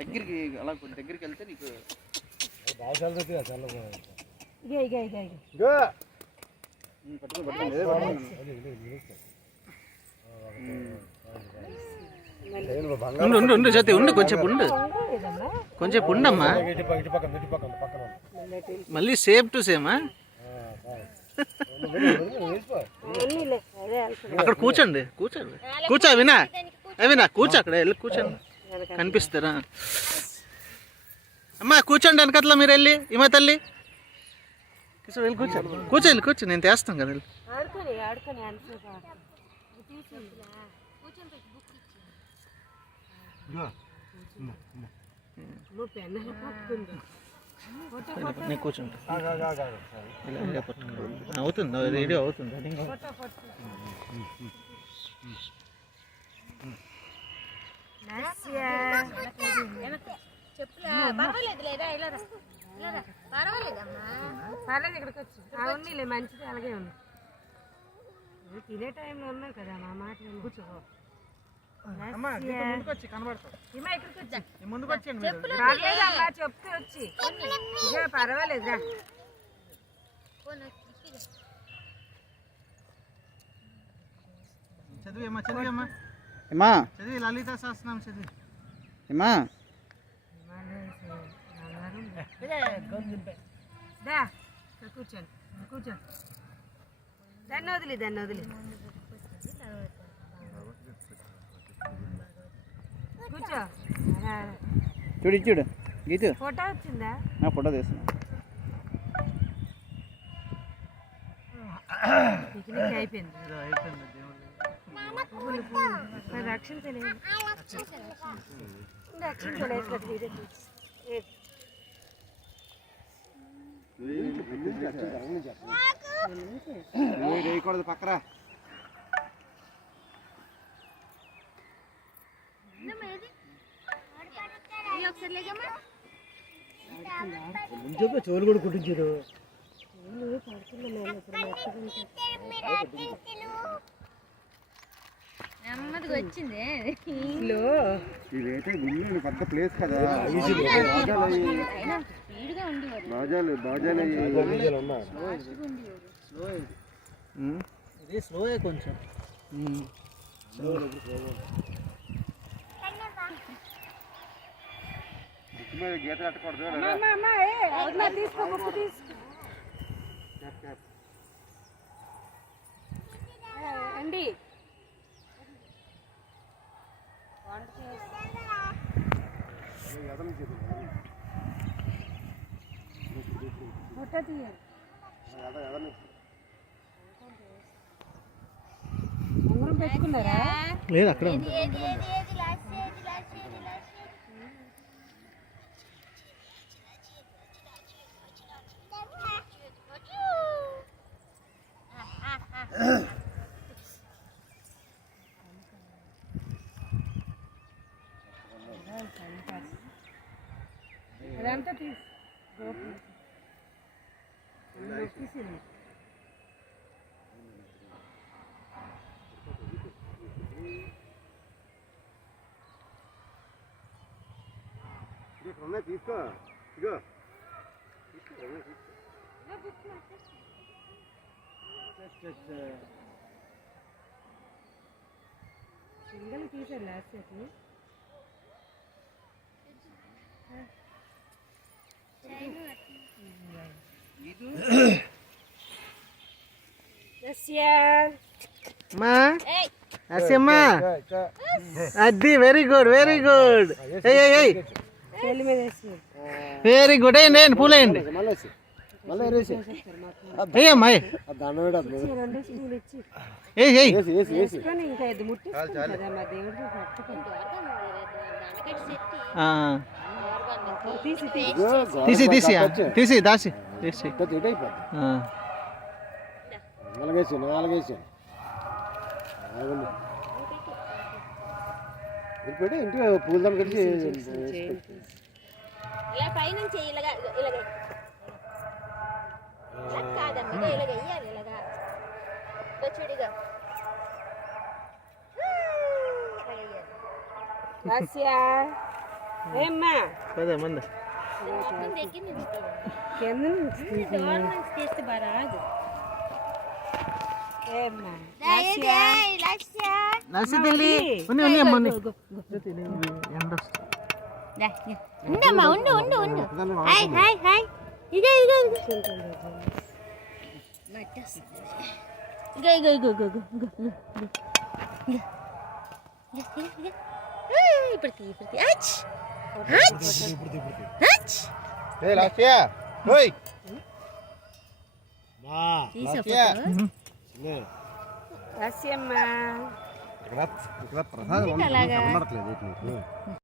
దగ్గరికి అలా కొంచెం దగ్గరికి వెళ్తే నీకు ఉండు జ్యోతి ఉండు కొంచెం ఉండమ్మా మళ్ళీ సేమ్ టు సేమా అక్కడ కూర్చోండి కూర్చో వినా కూర్చో అక్కడ వెళ్ళి కూర్చోండి కనిపిస్తారా అమ్మా కూర్చోండి వెనకట్లా మీరు వెళ్ళి ఈమె తల్లి వెళ్ళి కూర్చో నేను తెస్తాను కదా వెళ్ళి నేను కూర్చుంటా అవుతుంది రేడియో అవుతుంది పర్లేదు ఇక్కడికి వచ్చి అవునులే మంచిది అలాగే ఉంది తినే టైంలో ఉన్నావు కదా మా మాట కూర్చో చెప్తే వచ్చి పర్వాలేదురా చదివి లలిత సహస్రనామం చదివి కూర్చోండి దాన్ని వదిలి కూర్చో చూడు గీతు ఫోటో వచ్చిందా నా ఫోటో తీస్తున్నా పిక్నిక్ అయిపోయింది రక్షించలేదు పక్కరా చోలు కూడా కుట్టించారు నెమ్మదిగా వచ్చింది ఇదైతే గుళ్ళు పెద్ద ప్లేస్ కదా ఇది స్లోయే కొంచెం గీత కట్టకూడదు అండి ఉంగరం పెట్టుకున్నారా లేదు అక్కడ అదంతా తీసి తీసుకో సింగల్ తీసారు లాస్ట్ చేసి అది వెరీ గుడ్ వెరీ గుడ్ వేయండి పూలేయండి అయ్యమ్మా తీసి దాసి నాలుగేసి ఇంటికి పూలదాం కట్టి ఇలా పైనుంచి ఇలాగా ఇలాగా కాదమ్మా ఇలాగ వెయ్యాలి ఇలాగా చూడిగా ఏమ్మా పదే మంది మొత్తం దగ్గర నుంచి కింద నుంచి డోర్ నుంచి తీస్తే బాగా రాదు. ఏమ్మా నర్సి తల్లి ఉన్ని ఉన్ని అమ్మ ఉన్ని ఎండ వస్తుంది. ఉండమ్మా ఉండు ఉండు ఉండు. Hi hi hi. ఇగో ఇగో ఇగో ఇగో ఇగో ఇగో ఇగో ఇప్పుడు అచ్ అచ్ ఏ లాస్యా ఓయ్ రాసియమ్మా ఇక్కడ ప్రసాదం కనబడట్లేదు నీకు.